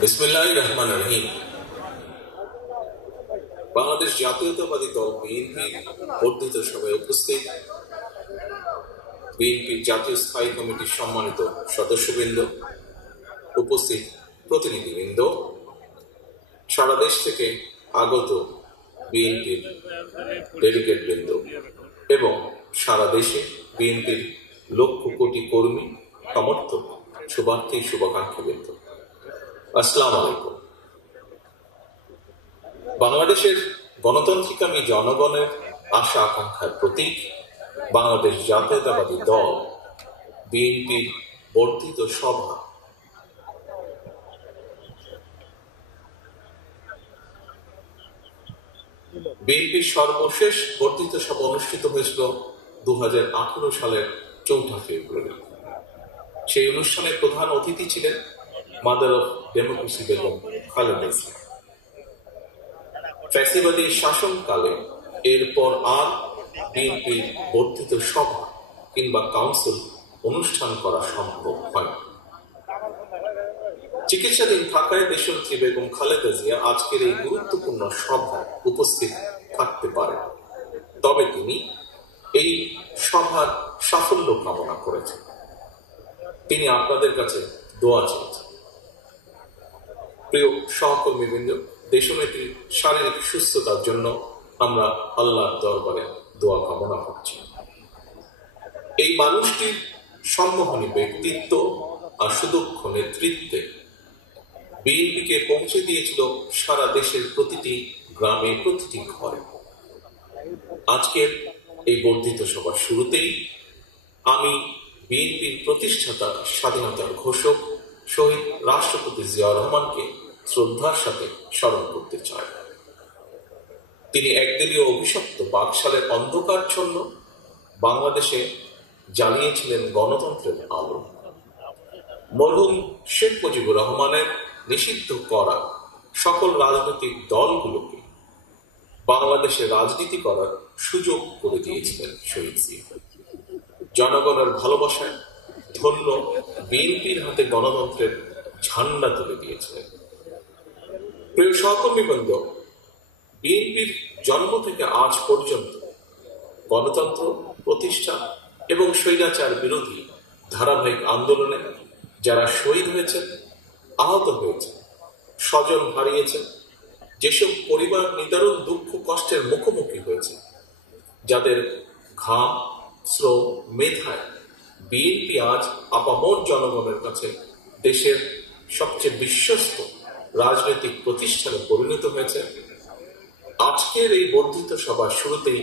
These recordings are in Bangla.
বিসমিল্লাহির রহমানির রহিম। বাংলাদেশ জাতীয়তাবাদী দল বিএনপি বর্ধিত সভায় উপস্থিত বিএনপির জাতীয় স্থায়ী কমিটির সম্মানিত সদস্যবৃন্দ, উপস্থিত প্রতিনিধিবৃন্দ, সারা দেশ থেকে আগত বিএনপির ডেলিগেট বৃন্দ এবং সারা দেশে বিএনপির লক্ষ কোটি কর্মী, সমর্থক, শুভার্থী, শুভাকাঙ্ক্ষী বৃন্দ, আসসালামু আলাইকুম। বাংলাদেশের গণতান্ত্রিকামী জনগণের আশা আকাঙ্ক্ষার প্রতীক বাংলাদেশ জাতীয়তাবাদী দল বিএনপির বর্ধিত সভা বিএনপির সর্বশেষ বর্ধিত সভা অনুষ্ঠিত হয়েছিল 2018 সালের 4 ফেব্রুয়ারি। সেই অনুষ্ঠানে প্রধান অতিথি ছিলেন mother of democracy Begum Khaleda Zia. ফ্যাসিবাদী শাসনকালে এরপর আর বিএনপির বর্ধিত সভা কিংবা কাউন্সিল অনুষ্ঠান করা সম্ভব হয়। চিকিৎসাধীন থাকায় দেশনেত্রী বেগম খালেদা জিয়া আজকের এই গুরুত্বপূর্ণ সভায় উপস্থিত থাকতে পারেন, তবে তিনি এই সভার সাফল্য কামনা করেছেন। তিনি আপনাদের কাছে দোয়া চেয়েছেন। প্রিয় সহকর্মীবৃন্দ, দেশনেত্রীর শারীরিক সুস্থতার জন্য আমরা আল্লাহর দরবারে দোয়া কামনা করছি। এই মানুষটির সম্মোহনী ব্যক্তিত্ব আর সুদক্ষ নেতৃত্বে বিএনপিকে পৌঁছে দিয়েছিল সারা দেশের প্রতিটি গ্রামে, প্রতিটি ঘরে। আজকের এই বর্ধিত সভার শুরুতেই আমি বিএনপির প্রতিষ্ঠাতা, স্বাধীনতার ঘোষক শহীদ রাষ্ট্রপতি জিয়াউর রহমানকে শ্রদ্ধার সাথে স্মরণ করতে চাই। তিনি একদলীয় অভিশপ্ত বাকশালের অন্ধকারচ্ছন্ন বাংলাদেশে জ্বালিয়েছিলেন গণতন্ত্রের আলো। মরহুম শেখ মুজিবুর রহমানের নিষিদ্ধ করা সকল রাজনৈতিক দলগুলোকে বাংলাদেশে রাজনীতি করার সুযোগ করে দিয়েছিলেন শহীদ জিয়া। জনগণের ভালোবাসায় ধন্য বিএনপির হাতে গণতন্ত্রের ঝান্ডা তুলে দিয়েছিলেন। প্রিয় সহকর্মীবৃন্দ, বিএনপির জন্ম থেকে আজ পর্যন্ত গণতন্ত্র প্রতিষ্ঠা এবং স্বৈরাচার বিরোধী ধারাবাহিক আন্দোলনে যারা শহীদ হয়েছেন, আহত হয়েছেন, স্বজন হারিয়েছেন, যেসব পরিবার নিদারুণ দুঃখ কষ্টের মুখোমুখি হয়েছে, যাদের ঘাম, শ্রম, মেধায় বিএনপি আজ আপামর জনগণের কাছে দেশের সবচেয়ে বিশ্বস্ত রাজনৈতিক প্রতিষ্ঠানে পরিণত হয়েছে, আজকের এই বর্ধিত সভার শুরুতেই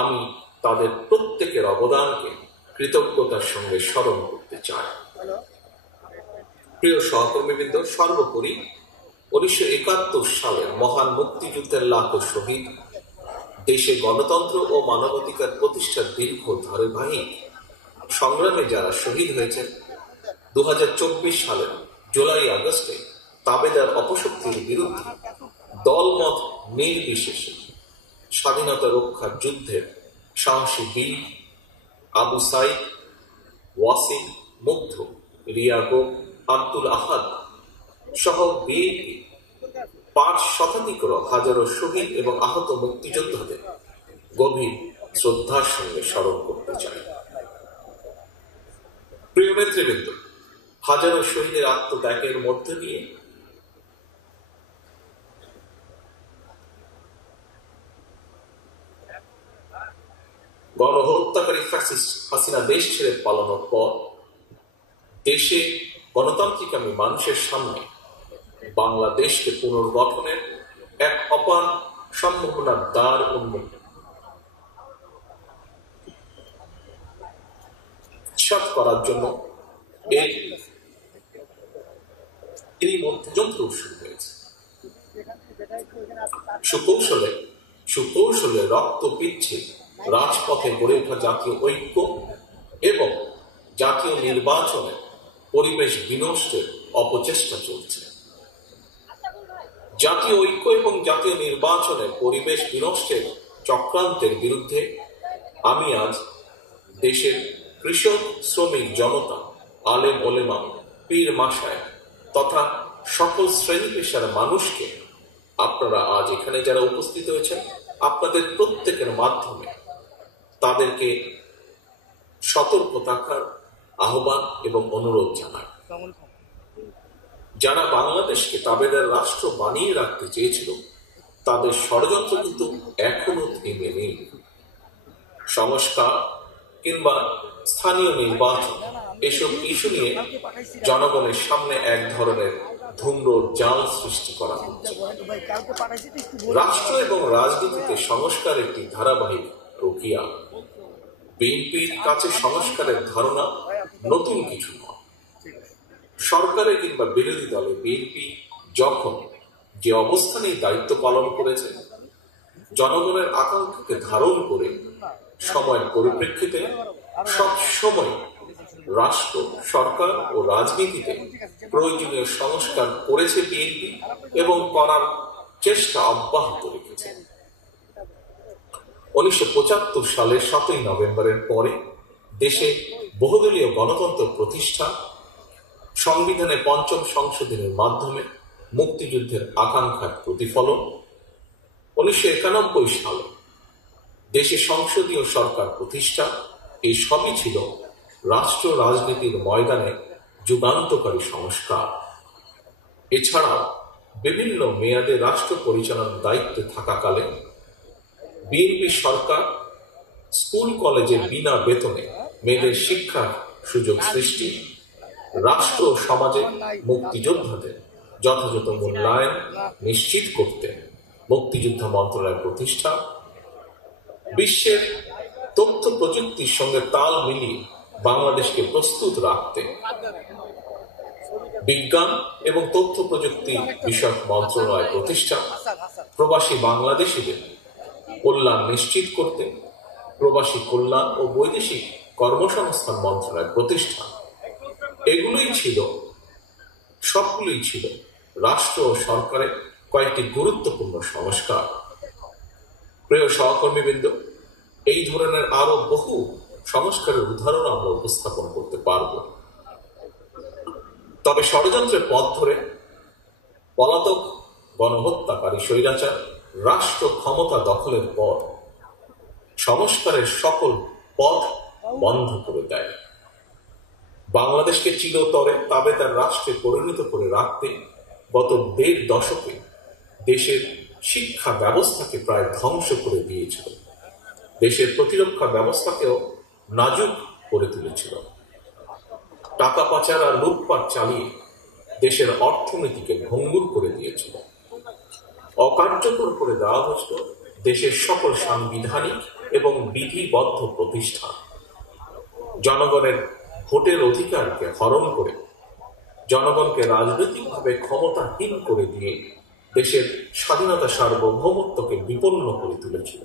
আমি তাদের প্রত্যেকের অবদানকে কৃতজ্ঞতার সঙ্গে স্মরণ করতে চাই। প্রিয় সহকর্মীবৃন্দ, সর্বোপরি 1971 সালের মহান মুক্তিযুদ্ধের লাখো শহীদ, দেশে গণতন্ত্র ও মানবাধিকার প্রতিষ্ঠার দীর্ঘ ধারাবাহিক সংগ্রামে যারা শহীদ হয়েছেন, 2024 সালের জুলাই আগস্টে তাবেদার অপশক্তির বিরুদ্ধে দলমত নির্বিশেষে স্বাধীনতা রক্ষার যুদ্ধের সাহসী বীর আবু সাইদ, ওয়াসিম, মুগ্ধ, রিয়াগো, আব্দুল আহাদ সহ বিএনপি 5 শতাধিক হাজারো শহীদ এবং আহত মুক্তিযোদ্ধাদের গভীর শ্রদ্ধার সঙ্গে স্মরণ করতে চাই। প্রিয় নেতৃবৃন্দ, হাজারো শহীদের আত্মত্যাগের মধ্য দিয়ে গণহত্যাকারী ফ্যাসিস্ট হাসিনা দেশ ছেড়ে পালানোর পর দেশে গণতান্ত্রিকামী মানুষের সামনে বাংলাদেশকে পুনর্গঠনের এক অপার সম্ভাবনার দ্বার উন্মুক্ত করার জন্য এরই মধ্যে যন্ত্র শুরু হয়েছে। সুকৌশলে রক্ত পিচ্ছে রাজপথে গড়ে ওঠা জাতীয় ঐক্য এবং জাতীয় নির্বাচনে পরিবেশ বিনষ্টের অপচেষ্টা চলছে। জাতীয় ঐক্য এবং জাতীয় নির্বাচনের পরিবেশ বিনষ্টের চক্রান্তের বিরুদ্ধে আমি আজ দেশের কৃষক, শ্রমিক জনতা, আলেম ওলেমা, পীর মাশায়েখ তথা সকল শ্রেণী পেশার মানুষকে আপনারা আজ এখানে যারা উপস্থিত হয়েছেন আপনাদের প্রত্যেকের মাধ্যমে তাদেরকে সতর্ক থাকার আহ্বান এবং অনুরোধ জানায়। যারা বাংলাদেশকে তাবেদার রাষ্ট্র বানিয়ে রাখতে চেয়েছিল তাদের ষড়যন্ত্র কিন্তু এখনো থেমে নেই। সংস্কার কিংবা স্থানীয় নির্বাচন এসব ইস্যু নিয়ে জনগণের সামনে এক ধরনের ধূম্র জাল সৃষ্টি করা হচ্ছে। রাষ্ট্র এবং রাজনীতিতে সংস্কার একটি ধারাবাহিক প্রক্রিয়া। বিএনপির কাছে সংস্কারের ধারণা নতুন কিছু নয়। সরকারে কিংবা বিরোধী দলে বিএনপি যখন যে অবস্থানেই দায়িত্ব পালন করেছে জনগণের আকাঙ্ক্ষাকে ধারণ করে সময়ের পরিপ্রেক্ষিতে সব সময় রাষ্ট্র, সরকার ও রাজনীতিতে প্রয়োজনীয় সংস্কার করেছে বিএনপি এবং করার চেষ্টা অব্যাহত রেখেছে। 1975 সালের 7ই নভেম্বরের পরে দেশে বহুদলীয় গণতন্ত্র প্রতিষ্ঠা, সংবিধানে 5ম সংশোধনের মাধ্যমে মুক্তিযুদ্ধের আকাঙ্ক্ষার প্রতিফলন, 1991 সালে দেশে সংসদীয় সরকার প্রতিষ্ঠা, এই সবই ছিল রাষ্ট্র রাজনীতির ময়দানে যুগান্তকারী সংস্কার। এছাড়া বিভিন্ন মেয়াদে রাষ্ট্র পরিচালনার দায়িত্বে থাকাকালে বিএনপি সরকার স্কুল কলেজে বিনা বেতনে মেয়েদের শিক্ষার সুযোগ সৃষ্টি, রাষ্ট্র ও সমাজে মুক্তিযোদ্ধাদের যথাযথ মূল্যায়ন নিশ্চিত করতে মুক্তিযুদ্ধ মন্ত্রণালয় প্রতিষ্ঠা, বিশ্বের তথ্য প্রযুক্তির সঙ্গে তাল মিলিয়ে বাংলাদেশকে প্রস্তুত রাখতে বিজ্ঞান এবং তথ্য প্রযুক্তি বিষয়ক মন্ত্রণালয় প্রতিষ্ঠা, প্রবাসী বাংলাদেশিদের কল্যাণ নিশ্চিত করতে প্রবাসী কল্যাণ ও বৈদেশিক কর্মসংস্থান মন্ত্রণালয় প্রতিষ্ঠা, সবগুলোই ছিল রাষ্ট্র ও সরকারের কয়েকটি গুরুত্বপূর্ণ সংস্কার। প্রিয় সহকর্মীবৃন্দ, এই ধরনের আরো বহু সংস্কারের উদাহরণ আমরা উপস্থাপন করতে পারব। তবে ষড়যন্ত্রের পথ ধরে পলাতক গণহত্যাকারী স্বৈরাচার রাষ্ট্র ক্ষমতা দখলের পর সংস্কারের সকল পথ বন্ধ করে দেয়। বাংলাদেশকে চিরতরে তাবেদার রাষ্ট্রে পরিণত করে রাখতে গত 1.5 দশকে দেশের শিক্ষা ব্যবস্থাকে প্রায় ধ্বংস করে দিয়েছিল, দেশের প্রতিরক্ষা ব্যবস্থাকেও নাজুক করে তুলেছিল, টাকা পাচার আর লুটপাট চালিয়ে দেশের অর্থনীতিকে ভঙ্গুর করে দিয়েছিল, অকার্যকর করে দেওয়া হয়েছিল দেশের সকল সাংবিধানিক এবং বিধিবদ্ধ প্রতিষ্ঠান, জনগণের ভোটের অধিকারকে হরণ করে জনগণকে রাজনৈতিকভাবে ক্ষমতাহীন করে দিয়ে দেশের স্বাধীনতা সার্বভৌমত্বকে বিপন্ন করে তুলেছিল।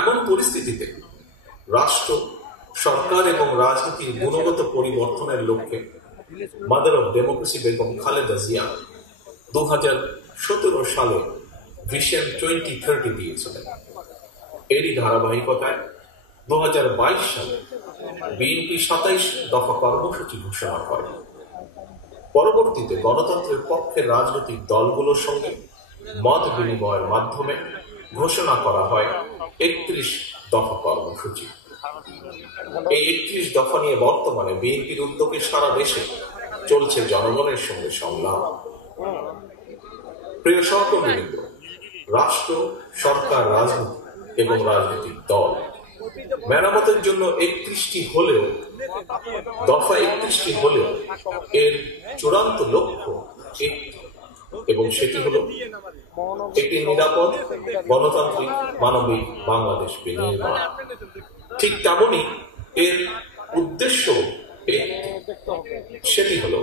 এমন পরিস্থিতিতে রাষ্ট্র, সরকার এবং রাজনীতির গুণগত পরিবর্তনের লক্ষ্যে mother of democracy Begum Khaleda Zia 2017 সালে ভিশন 2030 দিয়েছিলেন। এরই ধারাবাহিকতায় 2022 সালে বিএনপি 27 দফা কর্মসূচি ঘোষণা করে। পরবর্তীতে গণতন্ত্রের পক্ষের রাজনৈতিক দলগুলোর সঙ্গে মত বিনিময়ের মাধ্যমে ঘোষণা করা হয় 31 দফা কর্মসূচি। এই 31 দফা নিয়ে বর্তমানে বিএনপির উদ্যোগে সারা দেশে চলছে জনগণের সঙ্গে সংলাপ। প্রিয় সহকর্মীবৃন্দ, রাষ্ট্র, সরকার, রাজনীতি এবং রাজনৈতিক দল মেরামতের জন্য 31টি হলেও, দফা 31টি হলেও এর চূড়ান্ত লক্ষ্য একটি, এবং সেটি হল একটি নিরাপদ, গণতান্ত্রিক, মানবিক বাংলাদেশ বিনির্মাণ। ঠিক তেমনি এর উদ্দেশ্য একটি, সেটি হল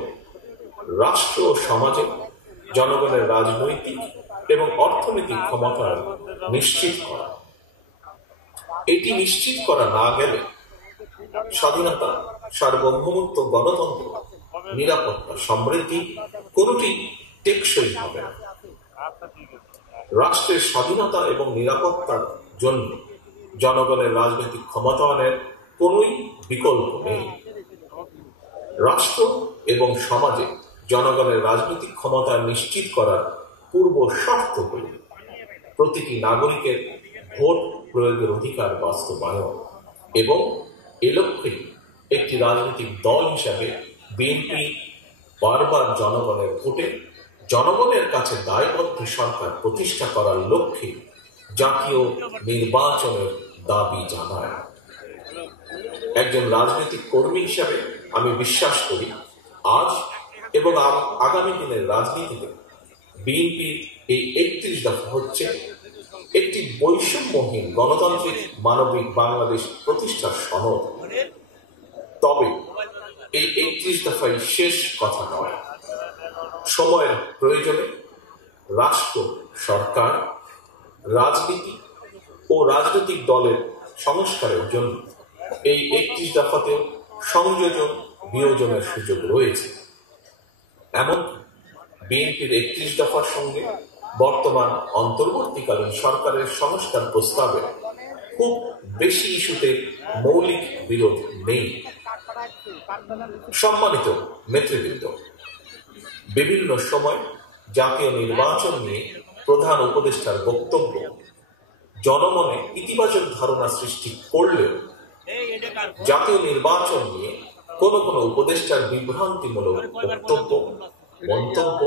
রাষ্ট্র ও সমাজে জনগণের রাজনৈতিক এবং অর্থনৈতিক ক্ষমতার নিশ্চিত করা। এটি নিশ্চিত করা না গেলে স্বাধীনতা, সার্বভৌমত্ব, গণতন্ত্র, নিরাপত্তা, সমৃদ্ধি কোনটি টেকসই হবে না। রাষ্ট্রের স্বাধীনতা এবং নিরাপত্তার জন্য জনগণের রাজনৈতিক ক্ষমতায়নের কোন বিকল্প নেই। রাষ্ট্র এবং সমাজে জনগণের রাজনৈতিক ক্ষমতা নিশ্চিত করার পূর্ব শর্ত হল প্রতিটি নাগরিকের ভোট প্রয়োগের অধিকার বাস্তবায়ন এবং এ লক্ষ্যে একটি রাজনৈতিক দল হিসাবে বিএনপি বারবার জনগণের ভোটে জনগণের কাছে দায়বদ্ধ সরকার প্রতিষ্ঠা করার লক্ষ্যে জাতীয় নির্বাচনের দাবি জানায়। একজন রাজনৈতিক কর্মী হিসাবে আমি বিশ্বাস করি আজ এবং আগামী দিনের রাজনীতিতে বিএনপির এই ৩১ দফা হচ্ছে একটি বৈষম্যহীন গণতান্ত্রিক মানবিক বাংলাদেশ প্রতিষ্ঠার সনদ। তবে এই ৩১ দফাই শেষ কথা নয়। সময়ের প্রয়োজনে রাষ্ট্র, সরকার, রাজনীতি ও রাজনৈতিক দলের সংস্কারের জন্য এই ৩১ দফাতেও সংযোজন বিয়োজনের সুযোগ রয়েছে। এমনকি বিএনপির ৩১ দফার সঙ্গে বর্তমান অন্তর্বর্তীকালীন সরকারের সংস্কার প্রস্তাবে খুব বেশি ইস্যুতে মৌলিক বিরোধ নেই। সম্মানিত নেতৃবৃন্দ, বিভিন্ন সময় জাতীয় নির্বাচন নিয়ে প্রধান উপদেষ্টার বক্তব্য জনমনে ইতিবাচক ধারণা সৃষ্টি করলেও জাতীয় নির্বাচন নিয়ে কোনো কোনো উপদেষ্টার বিভ্রান্তিমূলক বক্তব্য, মন্তব্য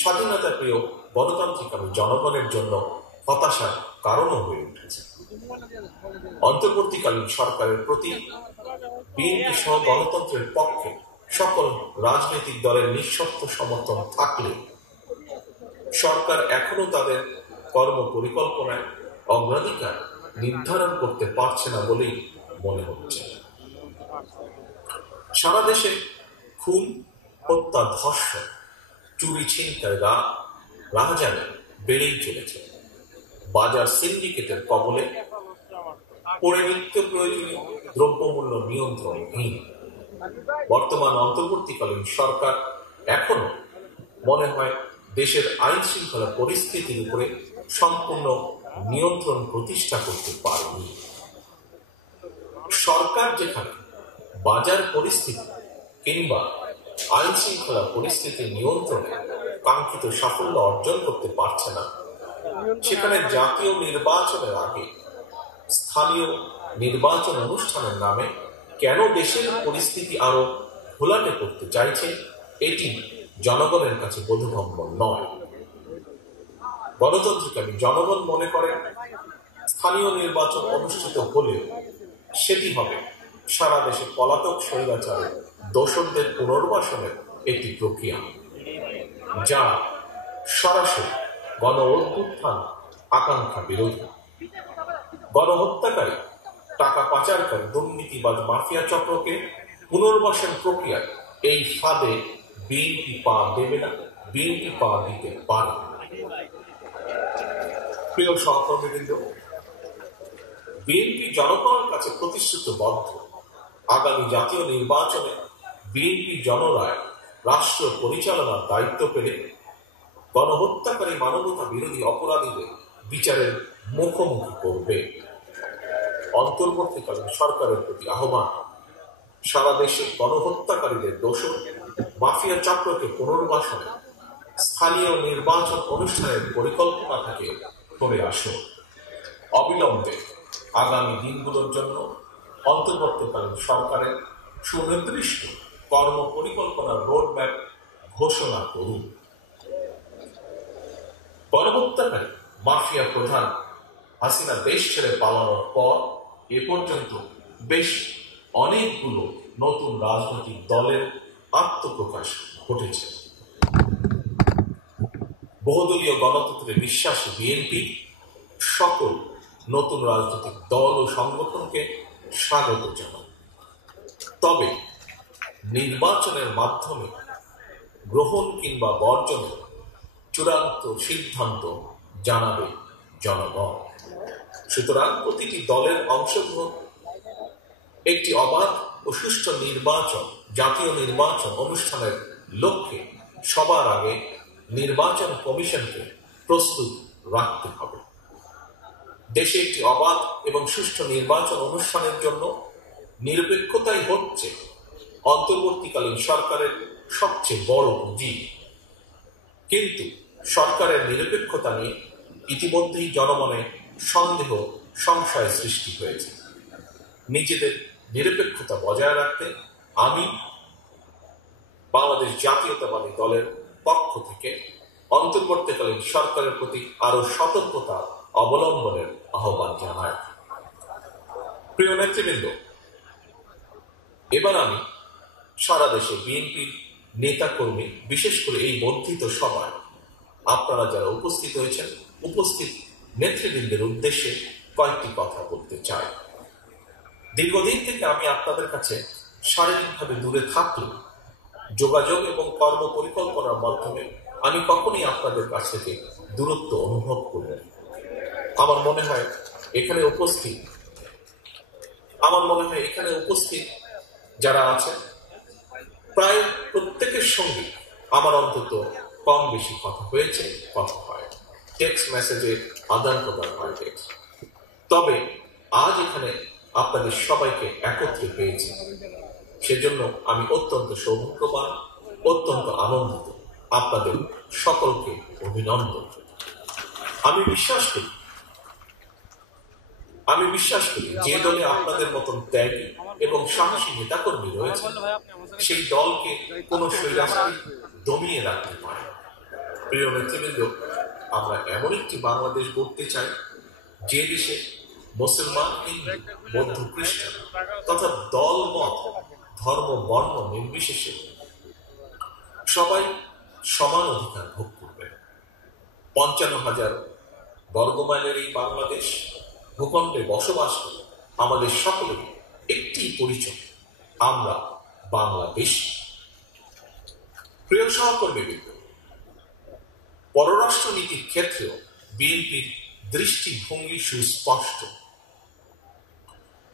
স্বাধীনতা প্রিয় গণতান্ত্রিক জনগণের জন্য হতাশার কারণও হয়ে উঠেছে। অন্তর্বর্তীকালীন সরকারের প্রতি বিএনপি সহ গণতন্ত্রের পক্ষে সকল রাজনৈতিক দলের নিঃশর্ত সমর্থন থাকলে সরকার এখনো তাদের কর্ম পরিকল্পনায় অগ্রাধিকার নির্ধারণ করতে পারছে না বলেই মনে হচ্ছে। সারা দেশে খুন, হত্যা, ধর্ষণ, চুরি, ছিনতাই, রাহাজানি বেড়েই চলেছে। বাজার সিন্ডিকেটের কবলে পড়ে নিত্য প্রয়োজনীয় দ্রব্যমূল্য নিয়ন্ত্রণহীন। বর্তমান অন্তর্বর্তীকালীন সরকার এখনো মনে হয় দেশের আইন শৃঙ্খলা পরিস্থিতির উপরে সম্পূর্ণ নিয়ন্ত্রণ প্রতিষ্ঠা করতে পারেনি। সরকার যেখানে বাজার পরিস্থিতি কিংবা আইন শৃঙ্খলা পরিস্থিতি নিয়ন্ত্রণে কাঙ্ক্ষিত সাফল্য অর্জন করতে পারছে না, সেখানে জাতীয় নির্বাচনের আগে স্থানীয় নির্বাচন অনুষ্ঠানের নামে কেন দেশের পরিস্থিতি আরো ঘোলাটে করতে চাইছে, এটি জনগণের কাছে বোধগম্য নয়। গণতান্ত্রিক জনগণ মনে করে স্থানীয় নির্বাচন অনুষ্ঠিত হলে সেটি হবে সারা দেশে পলাতক স্বৈরাচারের দোষরদের পুনর্বাসনের একটি প্রক্রিয়া, যা সরাসরি গণ অভ্যুত্থান আকাঙ্ক্ষা বিরোধী। গণহত্যাকারী, টাকা পাচারকারী, দুর্নীতিবাজ মাফিয়া চক্রকে পুনর্বাসন প্রক্রিয়ায় এই ফাঁদে বিএনপি পা দেবে না, বিএনপি পা দিতে পারে। প্রিয় সহকর্মীবৃন্দ, বিএনপি জনগণের কাছে প্রতিশ্রুতিবদ্ধ আগামী জাতীয় নির্বাচনে বিএনপি জনরায় রাষ্ট্র পরিচালনার দায়িত্ব পেলে গণহত্যাকারী, মানবতা বিরোধী অপরাধীদের বিচারের মুখোমুখি করবে। অন্তর্বর্তীকালীন সরকারের প্রতি আহ্বান, সারা দেশে গণহত্যাকারীদের দোষর মাফিয়া চক্রকে পুনর্বাসনে স্থানীয় নির্বাচন অনুষ্ঠানের পরিকল্পনা থেকে সরে আসুন। অবিলম্বে আগামী দিনগুলোর জন্য অন্তর্বর্তীকালীন সরকারের সুনির্দিষ্ট কর্ম পরিকল্পনার রোডম্যাপ ঘোষণা করুন। গণহত্যাকারী মাফিয়া প্রধান হাসিনা দেশ ছেড়ে পালানোর পর এ পর্যন্ত বেশ অনেকগুলো নতুন রাজনৈতিক দলের আত্মপ্রকাশ ঘটেছে। বহুদলীয় গণতন্ত্রে বিশ্বাসী বিএনপি সকল নতুন রাজনৈতিক দল ও সংগঠনকে স্বাগত জানায়। তবে নির্বাচনের মাধ্যমে গ্রহণ কিংবা বর্জনের চূড়ান্ত সিদ্ধান্ত জানাবে জনগণ। সুতরাং প্রতিটি দলের অংশগ্রহণ একটি অবাধ ও সুষ্ঠু নির্বাচন, জাতীয় নির্বাচন অনুষ্ঠানের লক্ষ্যে সবার আগে নির্বাচন কমিশনকে প্রস্তুত রাখতে হবে। দেশে একটি অবাধ এবং সুষ্ঠু নির্বাচন অনুষ্ঠানের জন্য নিরপেক্ষতাই হচ্ছে অন্তর্বর্তীকালীন সরকারের সবচেয়ে বড় পুঁজি। কিন্তু সরকারের নিরপেক্ষতা নিয়ে ইতিমধ্যেই জনমনে সন্দেহ সংশয় সৃষ্টি হয়েছে। নিজেদের নিরপেক্ষতা বজায় রাখতে আমি বাংলাদেশ জাতীয়তাবাদী দলের পক্ষ থেকে অন্তর্বর্তীকালীন সরকারের প্রতি আরো সতর্কতা অবলম্বনের আহ্বান জানাই। প্রিয় নেতৃবৃন্দ, এবার আমি সারা দেশে বিএনপির নেতাকর্মী, বিশেষ করে এই বর্ধিত সভায় আপনারা যারা উপস্থিত হয়েছেন, উপস্থিত নেতৃবৃন্দের উদ্দেশ্যে কয়েকটি কথা বলতে চাই। দীর্ঘদিন থেকে আমি আপনাদের কাছে শারীরিকভাবে দূরে থাকলেও যোগাযোগ এবং কর্ম পরিকল্পনার মাধ্যমে আমি কখনই আপনাদের কাছ থেকে দূরত্ব অনুভব করি। আমার মনে হয় এখানে উপস্থিত যারা আছেন প্রায় প্রত্যেকের সঙ্গে আমার অন্তত কম বেশি কথা হয়েছে, কথা হয়, টেক্সট মেসেজে আদান প্রদান হয়। তবে আজ এখানে আপনাদের সবাইকে একত্রে পেয়েছি, সেজন্য আমি অত্যন্ত সৌভাগ্যবান, অত্যন্ত আনন্দিত। আপনাদের সকলকে অভিনন্দন। আমি বিশ্বাস করি যে দলে আপনাদের মতন ত্যাগী এবং সাহসী নেতাকর্মী রয়েছে, সেই দলকে কোন স্বৈরাচারী দমিয়ে রাখতে পারে। প্রিয় নেতৃবৃন্দ, আমরা এমন একটি বাংলাদেশ গড়তে চাই যে দেশে মুসলমান, হিন্দু, বৌদ্ধ, খ্রিস্টান তথা দল, মত, ধর্ম, বর্ণ নির্বিশেষে সবাই সমান অধিকার ভোগ করবে। ৫৫,০০০ বর্গমাইলের এই বাংলাদেশ ভূখণ্ডে বসবাস করে আমাদের সকলের একটি পরিচয়, আমরা বাংলাদেশ। প্রিয় সহকর্মীবৃন্দ, পররাষ্ট্রনীতির ক্ষেত্রেও বিএনপির দৃষ্টিভঙ্গি সুস্পষ্ট।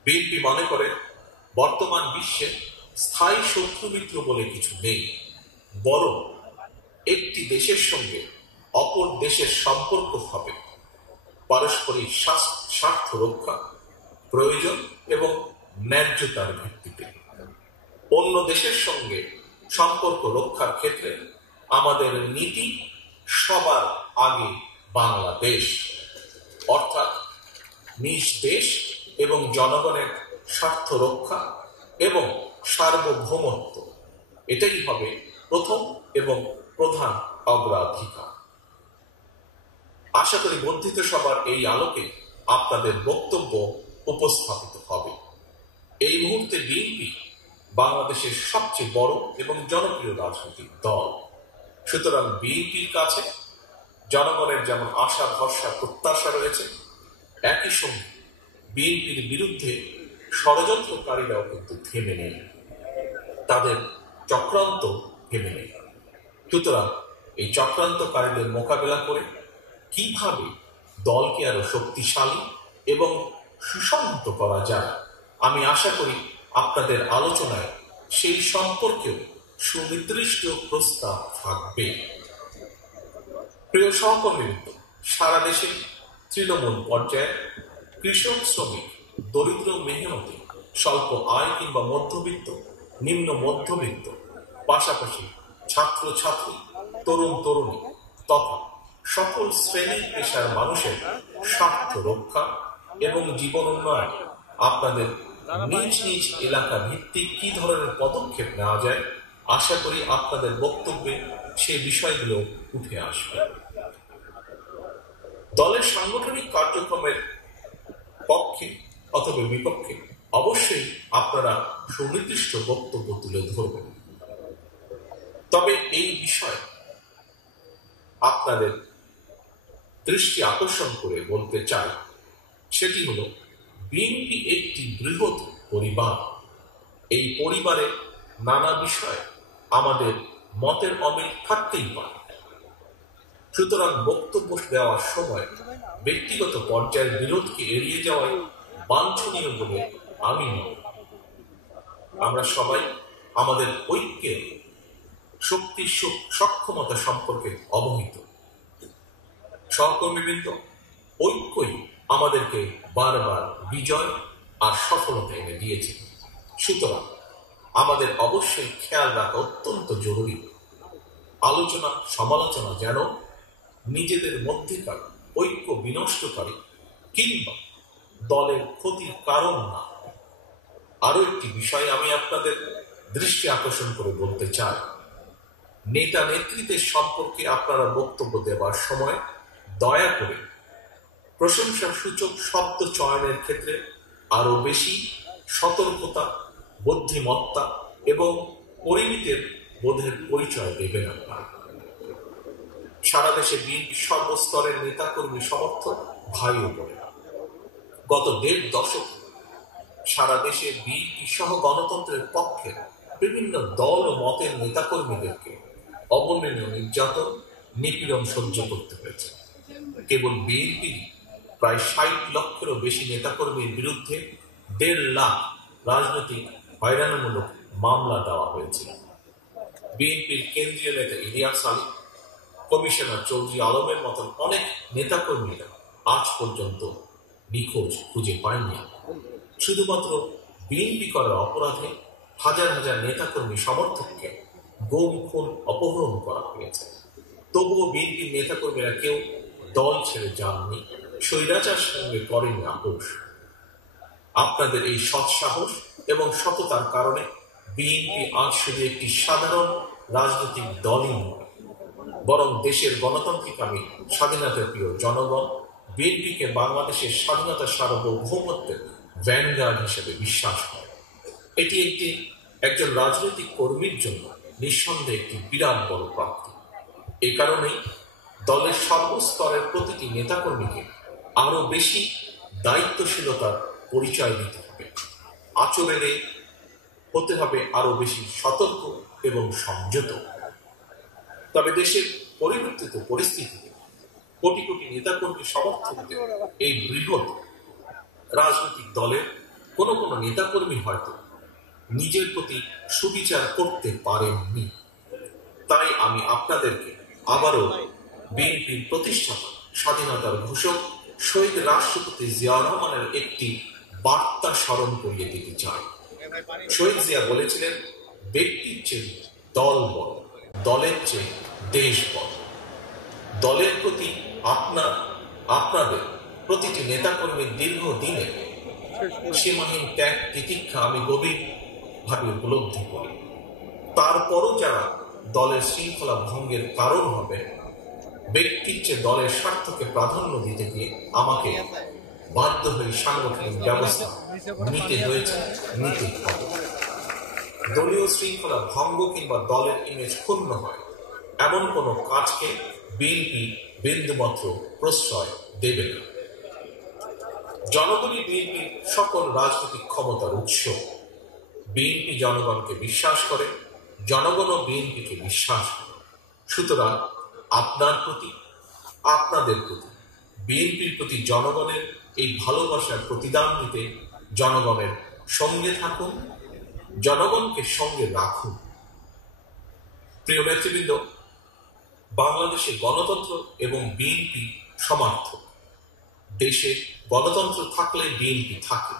বিএনপি মনে করে বর্তমান বিশ্বে স্থায়ী শত্রুমিত্র বলে কিছু নেই, বরং একটি দেশের সঙ্গে অপর দেশের সম্পর্ক হবে পারস্পরিক স্বার্থ রক্ষা, প্রয়োজন এবং ন্যায্যতার ভিত্তিতে। অন্য দেশের সঙ্গে সম্পর্ক রক্ষার ক্ষেত্রে আমাদের নীতি সবার আগে বাংলাদেশ, অর্থাৎ নিজ দেশ এবং জনগণের স্বার্থ রক্ষা এবং সার্বভৌমত্ব, এটাই হবে প্রথম এবং প্রধান অগ্রাধিকার। আশা করি বর্ধিত সভার এই আলোকে আপনাদের বক্তব্য উপস্থাপিত হবে। এই মুহূর্তে বিএনপি বাংলাদেশের সবচেয়ে বড় এবং জনপ্রিয় রাজনৈতিক দল। সুতরাং বিএনপির কাছে জনগণের যেমন আশা, ভরসা, প্রত্যাশা রয়েছে, একই সঙ্গে বিএনপির বিরুদ্ধে ষড়যন্ত্রকারীরাও কিন্তু থেমে নেই, তাদের চক্রান্ত থেমে নেই। সুতরাং এই চক্রান্তকারীদের মোকাবেলা করে কিভাবে দলকে আরো শক্তিশালী এবং সুসংহত করা যায়, আমি আশা করি আপনাদের আলোচনায় সেই সম্পর্কেও সুনির্দিষ্ট প্রস্তাব থাকবে। প্রিয় সহকর্মীবৃন্দ, সারা দেশে তৃণমূল পর্যায়ে কৃষক, শ্রমিক, দরিদ্র, মেহনতি, স্বল্প আয় কিংবা মধ্যবিত্ত, নিম্ন মধ্যবিত্ত, পাশাপাশি ছাত্র ছাত্রী, তরুণ তরুণী তথা সকল শ্রেণী পেশার মানুষের স্বার্থ রক্ষা এবং জীবন উন্নয়ন আপনাদের নিজ নিজ এলাকা ভিত্তিক কি ধরনের পদক্ষেপ নেওয়া যায়, আশা করি আপনাদের বক্তব্যে সে বিষয়গুলো উঠে আসবে। দলের সাংগঠনিক কার্যক্রমের পক্ষে অথবা বিপক্ষে অবশ্যই আপনারা সুনির্দিষ্ট বক্তব্য তুলে ধরবেন। তবে এই বিষয়ে আপনাদের দৃষ্টি আকর্ষণ করে বলতে চাই, সেটি হল বিএনপি একটি বৃহৎ পরিবার। এই পরিবারে নানা বিষয়ে আমাদের মতের অমিল থাকতেই পারে। সুতরাং বক্তব্য দেওয়ার সময় ব্যক্তিগত পর্যায়ের বিরোধকে এড়িয়ে যাওয়াই বাঞ্ছনীয় বলে আমি মনে করি। আমরা সবাই আমাদের ঐক্যের শক্তি, সক্ষমতা সম্পর্কে অবহিত। সহকর্মীবৃন্দ, ঐক্যই আমাদেরকে বারবার বিজয় আর সফলতা এনে দিয়েছে। সুতরাং আমাদের অবশ্যই খেয়াল রাখা অত্যন্ত জরুরি, আলোচনা সমালোচনা যেন নিজেদের মধ্যেকার ঐক্য বিনষ্টকারী কিংবা দলের ক্ষতির কারণ না। আরো একটি বিষয় আমি আপনাদের দৃষ্টি আকর্ষণ করে বলতে চাই, নেতা নেতৃত্বের সম্পর্কে আপনারা বক্তব্য দেওয়ার সময় দয়া করে প্রশংসা সূচক শব্দ চয়নের ক্ষেত্রে আরো বেশি সতর্কতা, বুদ্ধিমত্তা এবং পরিমিতের বোধের পরিচয় দেবেন আপনারা। সারা দেশে বিএনপি সর্বস্তরের নেতাকর্মী সমর্থক ভাই ও বোনেরা, গত ১.৫ দশক সারা দেশে বিএনপি সহ গণতন্ত্রের পক্ষে বিভিন্ন দল ও মতের নেতাকর্মীদেরকে অবর্ণনীয় নির্যাতন, নিপীড়ন সহ্য করতে হয়েছে। কেবল বিএনপি প্রায় ৬০ লক্ষেরও বেশি নেতাকর্মীর বিরুদ্ধে ১.৫ লাখ রাজনৈতিক হয়রানিমূলক মামলা দেওয়া হয়েছিল। বিএনপির কেন্দ্রীয় নেতা ইলিয়াস আলী, কমিশনার চৌধুরী আলমের মতন অনেক নেতাকর্মীরা আজ পর্যন্ত নিখোঁজ খুঁজে পায়নি। শুধুমাত্র বিএনপি করার অপরাধে হাজার হাজার নেতাকর্মী সমর্থককে গুম, খুন, অপহরণ করা হয়েছে। তবুও বিএনপির নেতাকর্মীরা কেউ দল ছেড়ে যাননি, স্বৈরাচার সঙ্গে করেনি আপোষ। আপনাদের এই সৎসাহস এবং সততার কারণে বিএনপি আজ শুধু একটি সাধারণ রাজনৈতিক দলই নয়, বরং দেশের গণতান্ত্রিকামী স্বাধীনতা প্রিয় জনগণ বিএনপিকে বাংলাদেশের স্বাধীনতা সার্বভৌমত্বের ভ্যানগার্ড হিসেবে বিশ্বাস করে। এটি একজন রাজনৈতিক কর্মীর জন্য নিঃসন্দেহে একটি বিরাট বড় প্রাপ্তি। এ কারণেই দলের সর্বস্তরের প্রতিটি নেতাকর্মীকে আরো বেশি দায়িত্বশীলতার পরিচয় দিতে হবে, আচরণে হতে হবে আরো বেশি সতর্ক এবং সংযত। তবে দেশের পরিবর্তিত পরিস্থিতিতে কোটি কোটি নেতাকর্মী সমর্থকদের এই বৃহৎ রাজনৈতিক দলের কোন কোন নেতাকর্মী হয়তো নিজের প্রতি সুবিচার করতে পারেননি। তাই আমি আপনাদেরকে আবারও বিএনপির প্রতিষ্ঠাতা, স্বাধীনতার ঘোষক শহীদ রাষ্ট্রপতি জিয়া রহমানের একটি বার্তা স্মরণ করিয়ে দিতে চাই। শহীদ জিয়া বলেছিলেন, ব্যক্তির চেয়ে দল বড়, দলের চেয়ে দেশ বড়। দলের প্রতি আপনাদের প্রতিটি নেতাকর্মীর দীর্ঘদিনের সীমাহীন ত্যাগ তিতিক্ষা আমি গভীরভাবে উপলব্ধি করি। তারপরও যারা দলের শৃঙ্খলা ভঙ্গের কারণ হবে, ব্যক্তির চেয়ে দলের স্বার্থকে প্রাধান্য দিতে গিয়ে আমাকে বাধ্য হয়ে সাংগঠনিক ব্যবস্থা নিতে হয়েছে, নিতে হবে। দলীয় শৃঙ্খলা ভঙ্গ কিংবা দলের ইমেজ ক্ষুণ্ণ হয় এমন কোন কাজকে বিএনপি বিন্দুমাত্র প্রশ্রয় দেবে না। জনগণই বিএনপির সকল রাজনৈতিক ক্ষমতার উৎস। বিএনপি জনগণকে বিশ্বাস করে, জনগণও বিএনপিকে বিশ্বাস করে। সুতরাং আপনার প্রতি, আপনাদের প্রতি, বিএনপির প্রতি জনগণের এই ভালোবাসার প্রতিদান দিতে জনগণের সঙ্গে থাকুন, জনগণকে সঙ্গে রাখুন। প্রিয় নেতৃবৃন্দ, বাংলাদেশে গণতন্ত্র এবং বিএনপি সমার্থক। দেশে গণতন্ত্র থাকলে বিএনপি থাকে,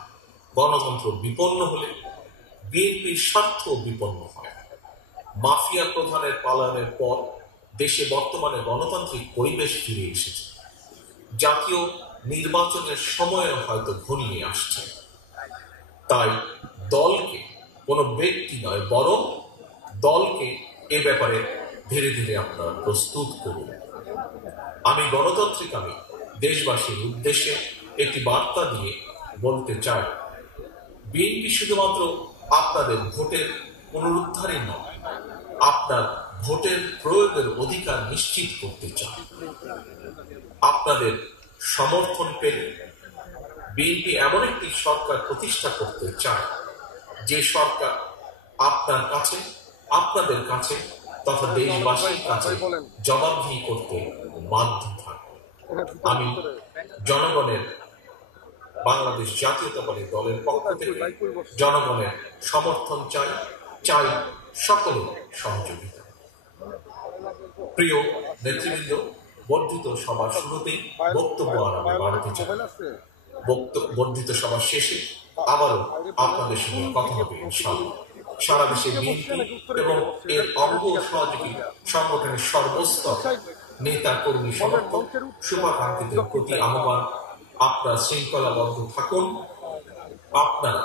গণতন্ত্র বিপন্ন হলে বিএনপির স্বার্থ বিপন্ন হয়। মাফিয়া প্রধানের পালায়নের পর দেশে বর্তমানে গণতান্ত্রিক পরিবেশ ফিরে এসেছে। জাতীয় নির্বাচনের সময় হয়তো ঘনিয়ে আসছে। তাই দলকে কোনো ব্যক্তি নয়, বরং দলকে এ ব্যাপারে ধীরে ধীরে আপনারা প্রস্তুত করুন। আমি গণতান্ত্রিকামী দেশবাসীর উদ্দেশ্যে একটি বার্তা দিয়ে বলতে চাই, বিএনপি শুধুমাত্র আপনাদের ভোটের পুনরুদ্ধারই নয়, আপনার ভোটের প্রয়োগের অধিকার নিশ্চিত করতে চায়। আপনাদের সমর্থন পেলে বিএনপি এমন একটি সরকার প্রতিষ্ঠা করতে চায় যে সরকার আপনার কাছে, আপনাদের কাছে তথা দেশবাসীর কাছে জবাবদিহি করতে বাধ্য থাকে। আমি জনগণের বাংলাদেশ জাতীয়তাবাদী দলের পক্ষ থেকে জনগণের সমর্থন চাই সকলের সহযোগিতা। প্রিয় নেতৃবৃন্দ, বর্ধিত সভার শুরুতেই বক্তব্য আর আমি বাড়াতে চাই। বর্ধিত সভার শেষে আবারও আপনাদের সঙ্গে কথা হবে ইনশাআল্লাহ। সারা দেশে বিএনপি এবং এর অঙ্গ সহযোগী সংগঠনের সর্বস্তর নেতা কর্মী সমর্থক শুভাকাঙ্ক্ষীদের প্রতি আহ্বান, আপনারা শৃঙ্খলাবদ্ধ থাকুন, আপনারা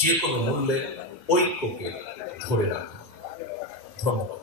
যে কোনো মূল্যে ঐক্যকে ধরে রাখুন। ধন্যবাদ।